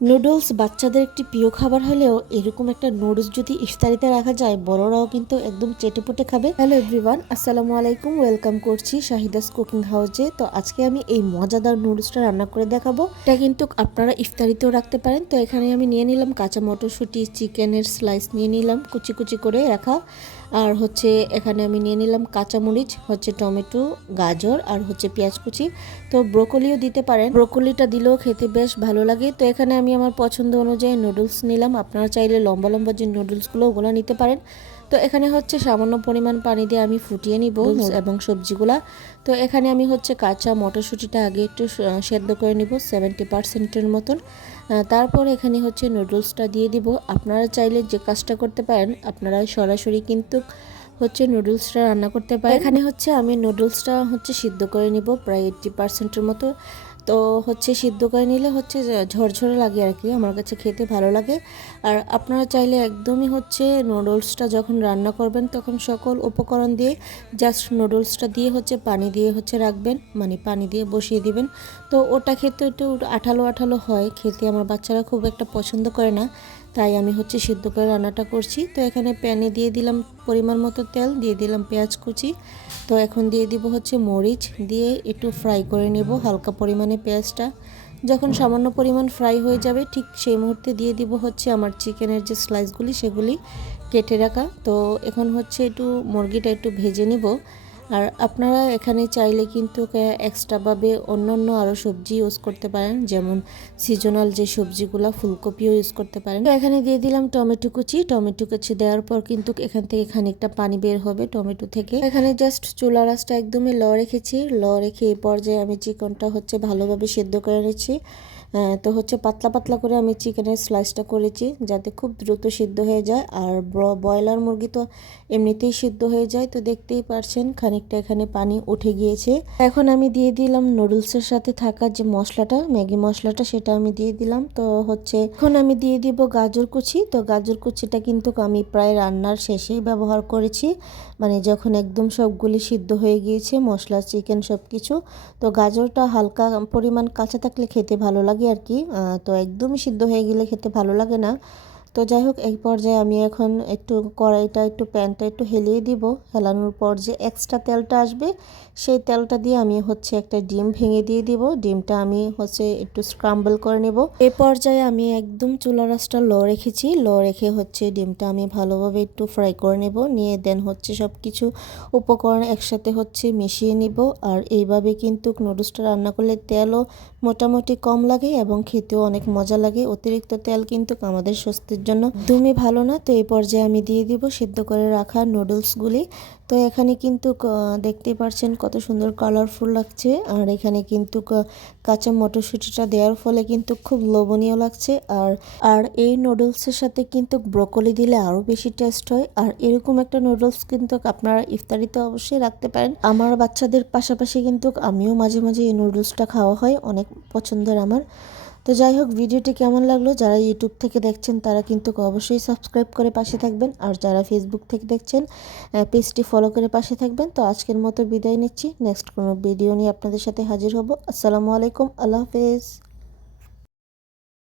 Noodles বাচ্চাদের একটি প্রিয় খাবার হলেও এরকম একটা নুডলস যদি ইফতারিতে রাখা যায় বড়রাও কিন্তু একদম চেটেপুটে খাবে। হ্যালো এভরিওয়ান, আসসালামু আলাইকুম, ওয়েলকাম করছি শাহিদাস কুকিং হাউসে। তো আজকে আমি এই মজাদার নুডলসটা রান্না করে দেখাবো। এটা কিন্তু আপনারা ইফতারিতেও রাখতে পারেন। তো এখানে আমি নিয়ে নিলাম কাঁচা মটরশুঁটি, চিকেনের স্লাইস নিয়ে নিলাম কুচি কুচি করে রাখা, আর হচ্ছে এখানে আমি নিয়ে নিলাম কাঁচামরিচ, হচ্ছে টমেটো, গাজর আর হচ্ছে পেঁয়াজ কুচি। তো ব্রোকলিও দিতে পারেন, ব্রোকলিটা দিলেও খেতে বেশ ভালো লাগে। তো এখানে আমি আমার পছন্দ অনুযায়ী নুডলস নিলাম। আপনারা চাইলে লম্বা লম্বা যে নুডলসগুলো ওগুলো নিতে পারেন। তো এখানে হচ্ছে সামান্য পরিমাণ পানি দিয়ে আমি ফুটিয়ে নিব এবং সবজিগুলা। তো এখানে আমি হচ্ছে কাঁচা মটরশুঁটিটা আগে একটু সেদ্ধ করে নিব 70%-এর মতন। তারপর এখানে হচ্ছে নুডলসটা দিয়ে দিব। আপনারা চাইলে যে কাজটা করতে পারেন, আপনারা সরাসরি কিন্তু হচ্ছে নুডলসটা রান্না করতে পারেন। এখানে হচ্ছে আমি নুডলসটা হচ্ছে সিদ্ধ করে নিব প্রায় 80%-এর মতো। তো হচ্ছে সিদ্ধ করে নিলে হচ্ছে ঝরঝরে লাগে আর কি, আমার কাছে খেতে ভালো লাগে। আর আপনারা চাইলে একদমই হচ্ছে নুডলসটা যখন রান্না করবেন তখন সকল উপকরণ দিয়ে জাস্ট নুডলসটা দিয়ে হচ্ছে পানি দিয়ে হচ্ছে রাখবেন, মানে পানি দিয়ে বসিয়ে দিবেন। তো ওটা খেতে একটু আঠালো আঠালো হয়, খেতে আমার বাচ্চারা খুব একটা পছন্দ করে না, তাই আমি হচ্ছে সিদ্ধ করে রান্নাটা করছি। তো এখানে প্যানে দিয়ে দিলাম পরিমাণ মতো তেল, দিয়ে দিলাম পেঁয়াজ কুচি। তো এখন দিয়ে দিব হচ্ছে মরিচ, দিয়ে একটু ফ্রাই করে নেব হালকা পরিমাণে পেঁয়াজটা। যখন সামান্য পরিমাণ ফ্রাই হয়ে যাবে ঠিক সেই মুহূর্তে দিয়ে দিব হচ্ছে আমার চিকেনের যে স্লাইসগুলি সেগুলি কেটে রাখা। তো এখন হচ্ছে একটু মুরগিটা একটু ভেজে নিব। আর আপনারা এখানে চাইলে কিন্তু এক্সট্রাভাবে অন্যান্য আরও সবজি ইউজ করতে পারেন, যেমন সিজনাল যে সবজিগুলো, ফুলকপিও ইউজ করতে পারেন। তো এখানে দিয়ে দিলাম টমেটো কুচি। টমেটো কুচি দেওয়ার পর কিন্তু এখান থেকে খানিকটা পানি বের হবে টমেটো থেকে। এখানে জাস্ট চুলার আঁচটা একদমই লো রেখেছি। লো রেখে এই পর্যায়ে আমি চিকেনটা হচ্ছে ভালোভাবে সেদ্ধ করে নিচ্ছি। তো হচ্ছে পাতলা পাতলা করে আমি চিকেনের স্লাইসটা করেছি যাতে খুব দ্রুত সিদ্ধ হয়ে যায়। আর ব্রয়লার মুরগি তো এমনিতেই সিদ্ধ হয়ে যায়। তো দেখতেই পারছেন খানিকটা এখানে পানি উঠে গিয়েছে। এখন আমি দিয়ে দিলাম নুডলসের সাথে থাকা যে মশলাটা, ম্যাগি মশলাটা, সেটা আমি দিয়ে দিলাম। তো হচ্ছে এখন আমি দিয়ে দিব গাজর কুচি। তো গাজর কুচিটা কিন্তু আমি প্রায় রান্নার শেষেই ব্যবহার করেছি, মানে যখন একদম সবগুলি সিদ্ধ হয়ে গিয়েছে মশলা, চিকেন সব কিছু। তো গাজরটা হালকা পরিমাণ কাঁচা থাকলে খেতে ভালো লাগে আর কি, তো একদমই সিদ্ধ হয়ে গেলে খেতে ভালো লাগে না। তো যাই হোক, এই পর্যায়ে আমি এখন একটু কড়াইটা, একটু প্যানটা একটু হেলিয়ে দিব। হেলানোর পর যে এক্সট্রা তেলটা আসবে সেই তেলটা দিয়ে আমি হচ্ছে একটা ডিম ভেঙে দিয়ে দিব। ডিমটা আমি হচ্ছে একটু স্ক্রাম্বল করে নেব। এই পর্যায়ে আমি একদম চুলা রাসটা লো রেখেছি। লো রেখে হচ্ছে ডিমটা আমি ভালোভাবে একটু ফ্রাই করে নেব। নিয়ে দেন হচ্ছে সব কিছু উপকরণ একসাথে হচ্ছে মিশিয়ে নিব। আর এইভাবে কিন্তু নুডলসটা রান্না করলে তেলও মোটামুটি কম লাগে এবং খেতেও অনেক মজা লাগে। অতিরিক্ত তেল কিন্তু আমাদের স্বাস্থ্যের জন্য একদমই ভালো না। তো এই পর্যায়ে আমি দিয়ে দিব সিদ্ধ করে রাখা নুডলসগুলি। তো এখানে কিন্তু দেখতেই পারছেন কত সুন্দর কালারফুল লাগছে। আর এখানে কিন্তু কাঁচা মটরশুঁটিটা দেওয়ার ফলে কিন্তু খুব লোভনীয় লাগছে। আর আর এই নুডলসের সাথে কিন্তু ব্রোকলি দিলে আরও বেশি টেস্ট হয়। আর এরকম একটা নুডলস কিন্তু আপনারা ইফতারিতে অবশ্যই রাখতে পারেন। আমার বাচ্চাদের পাশাপাশি কিন্তু আমিও মাঝে মাঝে এই নুডলসটা খাওয়া হয়, অনেক পছন্দের আমার। তো যাই হোক, ভিডিওটি কেমন লাগলো, যারা ইউটিউব থেকে দেখছেন তারা কিন্তু অবশ্যই সাবস্ক্রাইব করে পাশে থাকবেন, আর যারা ফেসবুক থেকে দেখছেন পেজটি ফলো করে পাশে থাকবেন। তো আজকের মতো বিদায় নিচ্ছি, নেক্সট কোনো ভিডিও নিয়ে আপনাদের সাথে হাজির হব। আসসালামু আলাইকুম, আল্লাহ হাফেজ।